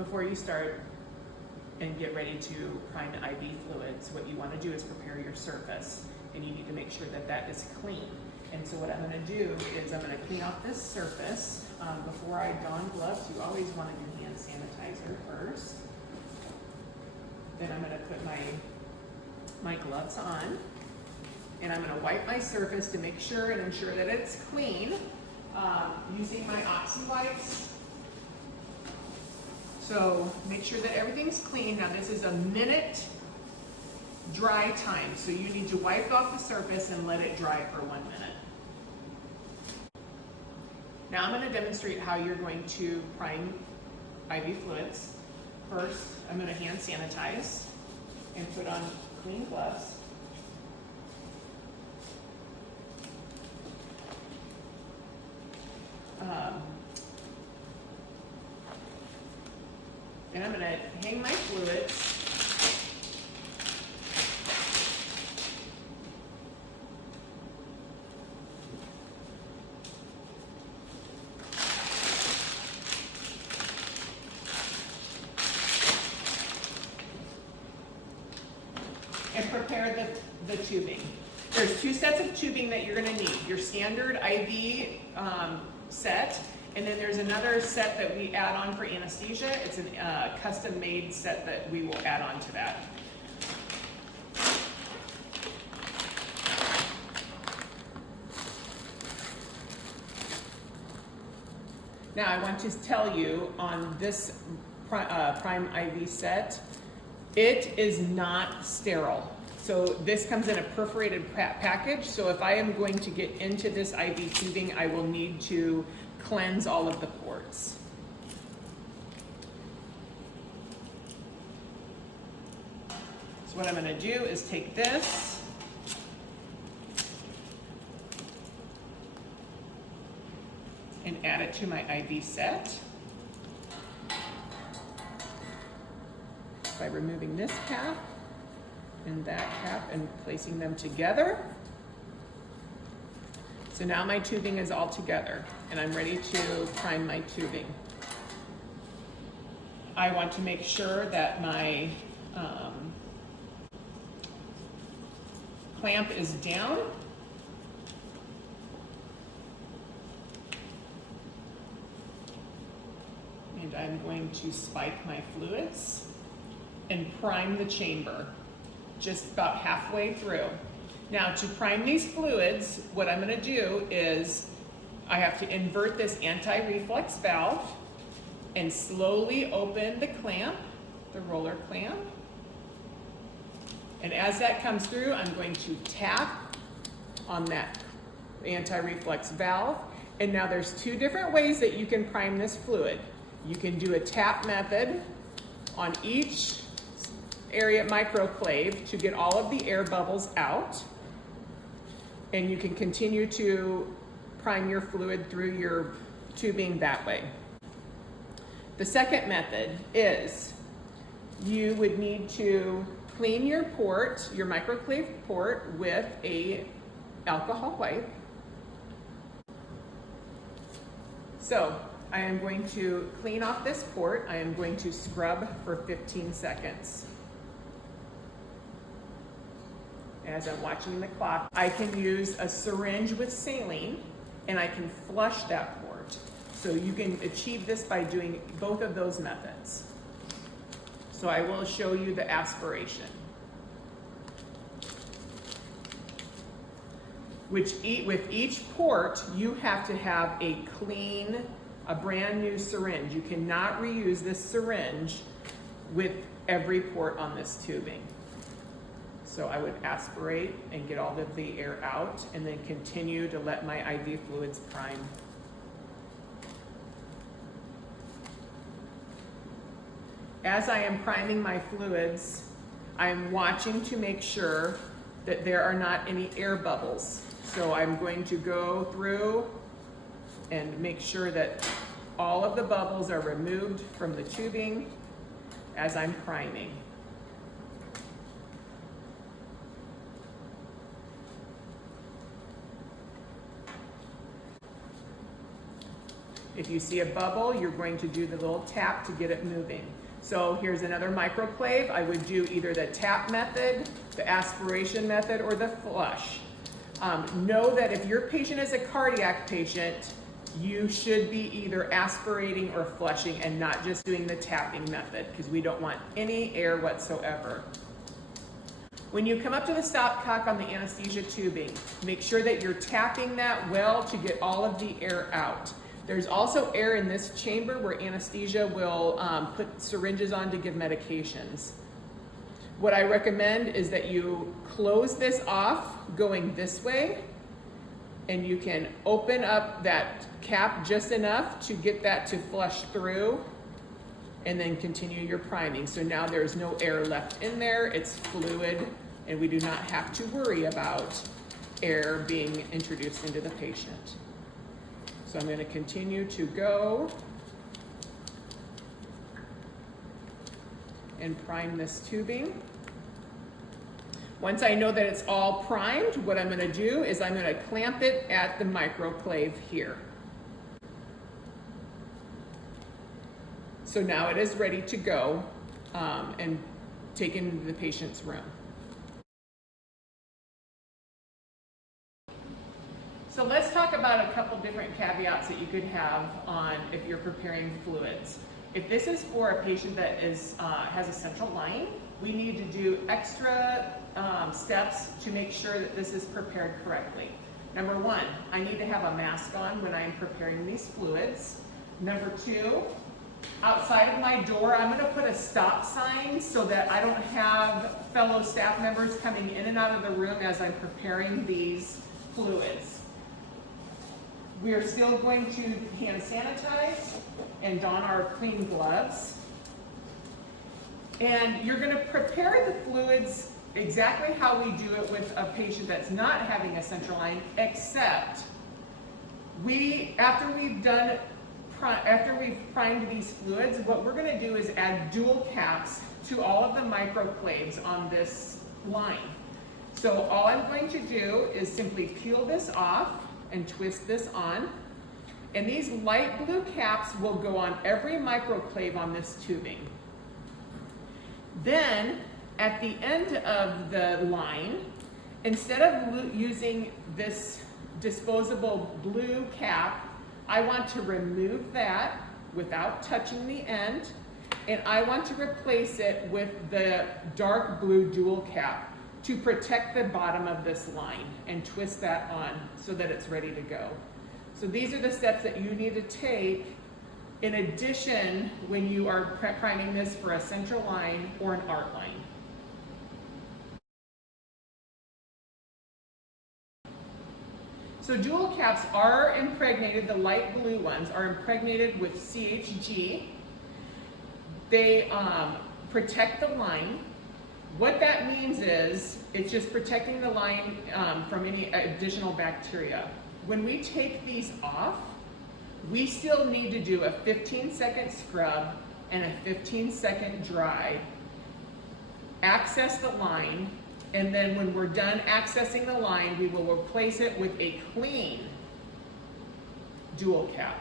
before you start and get ready to prime IV fluids, what you want to do is prepare your surface, and you need to make sure that that is clean. And so what I'm going to do is I'm going to clean off this surface. Before I don gloves, you always want to do hand sanitizer first. Then I'm going to put my gloves on, and I'm going to wipe my surface to make sure and ensure that it's clean using my Oxy wipes. So make sure that everything's clean. Now this is a minute dry time, so you need to wipe off the surface and let it dry for 1 minute. Now I'm going to demonstrate how you're going to prime IV fluids. First, I'm going to hand sanitize and put on clean gloves. And I'm going to hang my fluids. And prepare the tubing. There's 2 sets of tubing that you're going to need. Your standard IV set, and then there's another set that we add on for anesthesia. It's a custom-made set that we will add on to that. Now I want to tell you on this Prime IV set, it is not sterile. So this comes in a perforated package. So if I am going to get into this IV tubing, I will need to cleanse all of the ports. So what I'm going to do is take this and add it to my IV set by removing this cap and that cap and placing them together. So now my tubing is all together and I'm ready to prime my tubing. I want to make sure that my clamp is down. And I'm going to spike my fluids and prime the chamber just about halfway through. Now to prime these fluids, what I'm going to do is I have to invert this anti-reflux valve and slowly open the clamp, the roller clamp. And as that comes through, I'm going to tap on that anti-reflux valve. And now there's 2 different ways that you can prime this fluid. You can do a tap method on each area microclave to get all of the air bubbles out. And you can continue to prime your fluid through your tubing that way. The second method is you would need to clean your port, your microclave port, with a alcohol wipe. So I am going to clean off this port. I am going to scrub for 15 seconds. As I'm watching the clock, I can use a syringe with saline and I can flush that port. So you can achieve this by doing both of those methods. So I will show you the aspiration. With each port, you have to have a clean, a brand new syringe. You cannot reuse this syringe with every port on this tubing. So I would aspirate and get all of the air out and then continue to let my IV fluids prime. As I am priming my fluids, I'm watching to make sure that there are not any air bubbles. So I'm going to go through and make sure that all of the bubbles are removed from the tubing as I'm priming. If you see a bubble, you're going to do the little tap to get it moving. So here's another microclave. I would do either the tap method, the aspiration method, or the flush. Know that if your patient is a cardiac patient, you should be either aspirating or flushing and not just doing the tapping method, because we don't want any air whatsoever. When you come up to the stopcock on the anesthesia tubing, make sure that you're tapping that well to get all of the air out. There's also air in this chamber where anesthesia will put syringes on to give medications. What I recommend is that you close this off going this way, and you can open up that cap just enough to get that to flush through, and then continue your priming. So now there's no air left in there, it's fluid, and we do not have to worry about air being introduced into the patient. So I'm going to continue to go and prime this tubing. Once I know that it's all primed, what I'm going to do is I'm going to clamp it at the microclave here. So now it is ready to go and taken to the patient's room. So let's talk about a couple different caveats that you could have on if you're preparing fluids. If this is for a patient that has a central line, we need to do extra steps to make sure that this is prepared correctly. Number one, I need to have a mask on when I'm preparing these fluids. Number two, outside of my door, I'm going to put a stop sign so that I don't have fellow staff members coming in and out of the room as I'm preparing these fluids. We are still going to hand sanitize and don our clean gloves. And you're going to prepare the fluids exactly how we do it with a patient that's not having a central line, except after we've primed these fluids, what we're going to do is add dual caps to all of the microclaves on this line. So all I'm going to do is simply peel this off and twist this on. And these light blue caps will go on every microclave on this tubing. Then, at the end of the line, instead of using this disposable blue cap, I want to remove that without touching the end, and I want to replace it with the dark blue dual cap to protect the bottom of this line and twist that on so that it's ready to go. So these are the steps that you need to take in addition when you are priming this for a central line or an art line. So dual caps are impregnated, the light blue ones are impregnated with CHG. They protect the line. What that means is it's just protecting the line from any additional bacteria. When we take these off, we still need to do a 15-second scrub and a 15-second dry, access the line, and then when we're done accessing the line, we will replace it with a clean dual cap.